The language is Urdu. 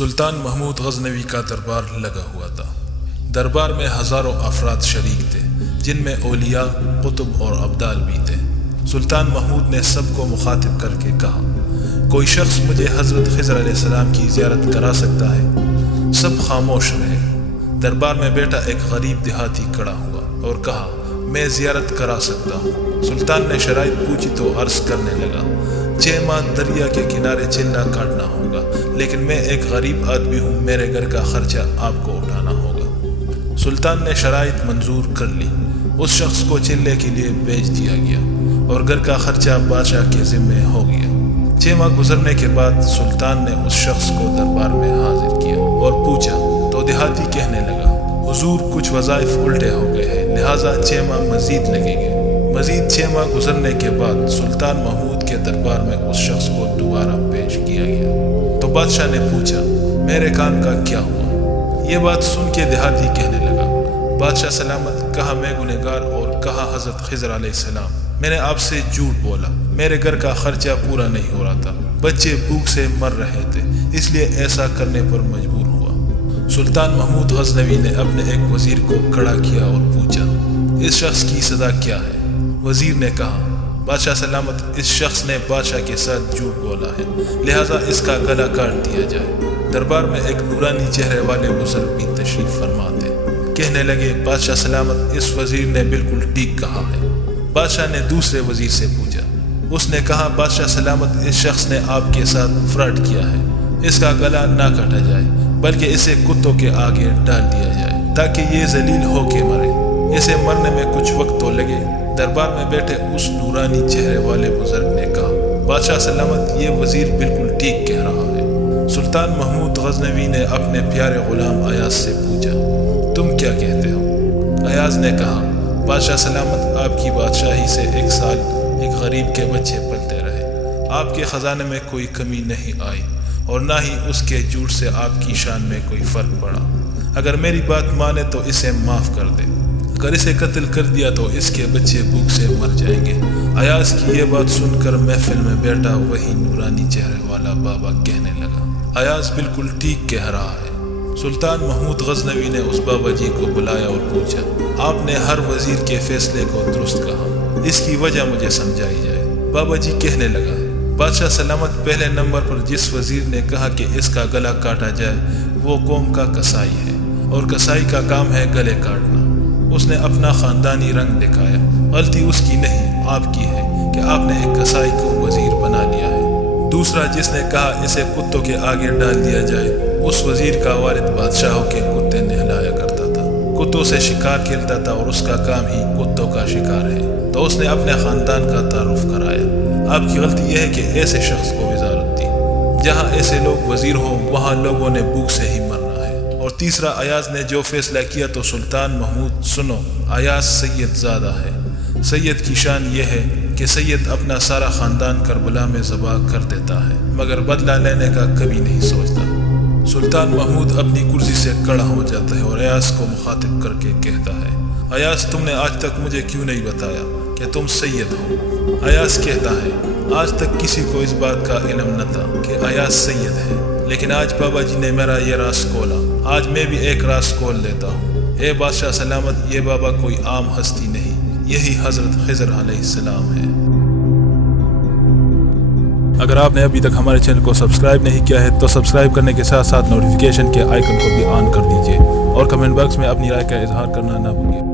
سلطان محمود غزنوی کا دربار لگا ہوا تھا۔ دربار میں ہزاروں افراد شریک تھے، جن میں اولیاء، قطب اور ابدال بھی تھے۔ سلطان محمود نے سب کو مخاطب کر کے کہا، کوئی شخص مجھے حضرت خضر علیہ السلام کی زیارت کرا سکتا ہے؟ سب خاموش رہے۔ دربار میں بیٹا ایک غریب دیہاتی کھڑا ہوا اور کہا، میں زیارت کرا سکتا ہوں۔ سلطان نے شرائط پوچھی تو عرض کرنے لگا، 6 ماہ دریا کے کنارے چلنا کاٹنا ہوگا، لیکن میں ایک غریب آدمی ہوں، میرے گھر کا خرچہ آپ کو اٹھانا ہوگا۔ سلطان نے شرائط منظور کر لی۔ اس شخص کو چلے کے لیے بھیج دیا گیا اور گھر کا خرچہ بادشاہ کے ذمہ ہو گیا۔ 6 ماہ گزرنے کے بعد سلطان نے اس شخص کو دربار میں حاضر کیا اور پوچھا تو دیہاتی کہنے لگا، حضور کچھ وظائف الٹے ہو گئے ہیں، لہٰذا 6 ماہ مزید لگیں گے۔ مزید 6 ماہ گزرنے کے بعد سلطان محمود کے دربار میں اس شخص کو دوبارہ پیش کیا گیا تو بادشاہ نے پوچھا، میرے کام کا کیا ہوا؟ یہ بات سن کے دیہاتی کہنے لگا، بادشاہ سلامت، کہا میں گنہگار اور کہا حضرت خضر علیہ السلام، میں نے آپ سے جھوٹ بولا، میرے گھر کا خرچہ پورا نہیں ہو رہا تھا، بچے بھوک سے مر رہے تھے، اس لیے ایسا کرنے پر مجبور ہوا۔ سلطان محمود غزنوی نے اپنے ایک وزیر کو کھڑا کیا اور پوچھا، اس شخص کی سزا کیا ہے؟ وزیر نے کہا، بادشاہ سلامت، اس شخص نے بادشاہ کے ساتھ جھوٹ بولا ہے، لہٰذا اس کا گلا کاٹ دیا جائے۔ دربار میں ایک نورانی چہرے والے بزرگ بھی تشریف فرما تھے۔ کہنے لگے، بادشاہ سلامت، اس وزیر نے بالکل ٹھیک کہا ہے۔ بادشاہ نے دوسرے وزیر سے پوچھا۔ اس نے کہا، بادشاہ سلامت، اس شخص نے آپ کے ساتھ فراڈ کیا ہے، اس کا گلا نہ کاٹا جائے بلکہ اسے کتوں کے آگے ڈال دیا جائے تاکہ یہ ذلیل ہو کے مرے، اسے مرنے میں کچھ وقت تو لگے۔ دربار میں بیٹھے اس نورانی چہرے والے بزرگ نے کہا، بادشاہ سلامت، یہ وزیر بالکل ٹھیک کہہ رہا ہے۔ سلطان محمود غزنوی نے اپنے پیارے غلام ایاز سے پوچھا، تم کیا کہتے ہو؟ ایاز نے کہا، بادشاہ سلامت، آپ کی بادشاہی سے 1 سال ایک غریب کے بچے پلتے رہے، آپ کے خزانے میں کوئی کمی نہیں آئی اور نہ ہی اس کے جھوٹ سے آپ کی شان میں کوئی فرق پڑا۔ اگر میری بات مانے تو اسے معاف کر دے، اگر اسے قتل کر دیا تو اس کے بچے بھوک سے مر جائیں گے۔ ایاز کی یہ بات سن کر محفل میں بیٹھا وہی نورانی چہرے والا بابا کہنے لگا، ایاز بالکل ٹھیک کہہ رہا ہے۔ سلطان محمود غزنوی نے اس بابا جی کو بلایا اور پوچھا، آپ نے ہر وزیر کے فیصلے کو درست کہا، اس کی وجہ مجھے سمجھائی جائے۔ بابا جی کہنے لگا، بادشاہ سلامت، پہلے نمبر پر جس وزیر نے کہا کہ اس کا گلا کاٹا جائے وہ قوم کا کسائی ہے، اور کسائی کا کام ہے گلے کاٹنا۔ اس نے اپنا خاندانی رنگ دکھایا۔ غلطی اس کی نہیں، آپ کی ہے کہ آپ نے ایک کسائی کو وزیر بنا لیا ہے۔ دوسرا جس نے کہا اسے کتوں کے آگے ڈال دیا جائے، اس وزیر کا والد بادشاہوں کے کتے نہلایا کرتا تھا، کتوں سے شکار کھیلتا تھا اور اس کا کام ہی کتوں کا شکار ہے، تو اس نے اپنے خاندان کا تعارف کرایا۔ آپ کی غلطی یہ ہے کہ ایسے شخص کو وزارت دی۔ جہاں ایسے لوگ وزیر ہوں وہاں لوگوں نے بھوک سے ہی مرنا ہے۔ اور تیسرا، ایاز نے جو فیصلہ کیا تو سلطان محمود سنو، ایاز سید زادہ ہے۔ سید کی شان یہ ہے کہ سید اپنا سارا خاندان کربلا میں ذبح کر دیتا ہے مگر بدلہ لینے کا کبھی نہیں سوچتا۔ سلطان محمود اپنی کرسی سے کھڑا ہو جاتا ہے اور ایاز کو مخاطب کر کے کہتا ہے، ایاز، تم نے آج تک مجھے کیوں نہیں بتایا کہ تم سید ہو؟ ایاز کہتا ہے، آج تک کسی کو اس بات کا علم نہ تھا کہ ایاز سید ہے، لیکن آج بابا جی نے میرا یہ راز کھولا، آج میں بھی ایک راز کھول لیتا ہوں۔ اے بادشاہ سلامت، یہ بابا کوئی عام ہستی نہیں، یہی حضرت خضر علیہ السلام ہے۔ اگر آپ نے ابھی تک ہمارے چینل کو سبسکرائب نہیں کیا ہے تو سبسکرائب کرنے کے ساتھ ساتھ نوٹیفیکیشن کے آئیکن کو بھی آن کر دیجیے اور کمنٹ باکس میں اپنی رائے کا اظہار کرنا نہ بھولیں۔